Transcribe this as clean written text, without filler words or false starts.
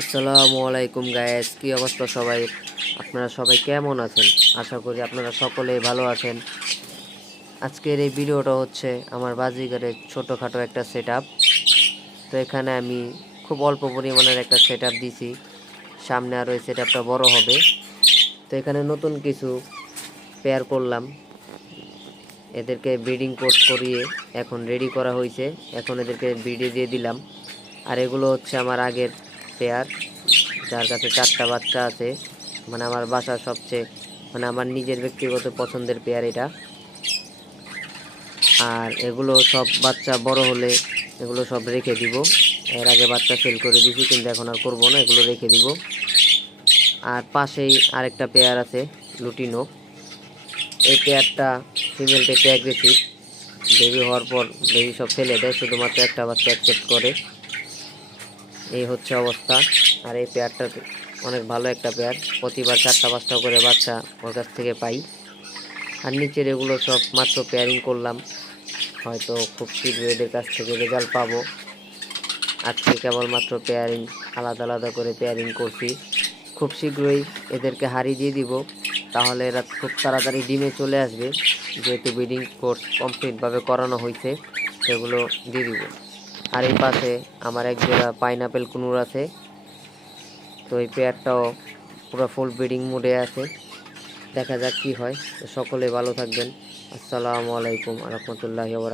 আসসালামু আলাইকুম গায়েস, কি অবস্থা সবাই? আপনারা সবাই কেমন আছেন? আশা করি আপনারা সকলেই ভালো আছেন। আজকের এই ভিডিওটা হচ্ছে আমার বাজিগারের ছোটোখাটো একটা সেট আপ। তো এখানে আমি খুব অল্প পরিমাণের একটা সেট আপ দিছি, সামনে আরও এই সেট আপটা বড়ো হবে। তো এখানে নতুন কিছু পেয়ার করলাম, এদেরকে ব্রিডিং কোর্স করিয়ে এখন রেডি করা হয়েছে। এখন এদেরকে ব্রিডে দিয়ে দিলাম। আর এগুলো হচ্ছে আমার আগের পেয়ার, যার কাছে 4টা বাচ্চা আছে। মানে আমার বাসার সবচেয়ে আমার নিজের ব্যক্তিগত পছন্দের পেয়ার এটা। আর এগুলো সব বাচ্চা বড় হলে এগুলো সব রেখে দিব। এর আগে বাচ্চা সেল করে দিছি, কিন্তু এখন আর করবো না, এগুলো রেখে দিব। আর পাশেই আরেকটা পেয়ার আছে লুটিনো। এই পেয়ারটা ফিমেলটা একটু অ্যাগ্রেসিভ, বেবি হওয়ার পর বেবি সব ফেলে দেয়, শুধুমাত্র একটা বাচ্চা অ্যাকসেপ্ট করে। এই হচ্ছে অবস্থা। আর এই পেয়ারটা অনেক ভালো একটা পেয়ার, প্রতিবার 4টা 5টা করে বাচ্চা ওর কাছ থেকে পাই। আর নিচের এগুলো সব মাত্র পেয়ারিং করলাম, হয়তো খুব শীঘ্রই এদের কাছ থেকে রেজাল্ট পাবো। আজকে কেবলমাত্র পেয়ারিং, আলাদা আলাদা করে পেয়ারিং করছি। খুব শীঘ্রই এদেরকে হাড়ি দিয়ে দিব, তাহলে এরা খুব তাড়াতাড়ি ডিমে চলে আসবে, যেহেতু ব্রিডিং কোর্স কমপ্লিটভাবে করানো হয়েছে, সেগুলো দিয়ে দিব। আর এই পাশে আমার এক জোড়া পাইনাপেল কুনুর আছে। তো এই পেয়ারটাও পুরো ফুল ব্রিডিং মোডে আছে, দেখা যাক কি হয়। সকলে ভালো থাকবেন। আসসালামু আলাইকুম রহমতুল্লাহি ওয়া বারাকাতুহু।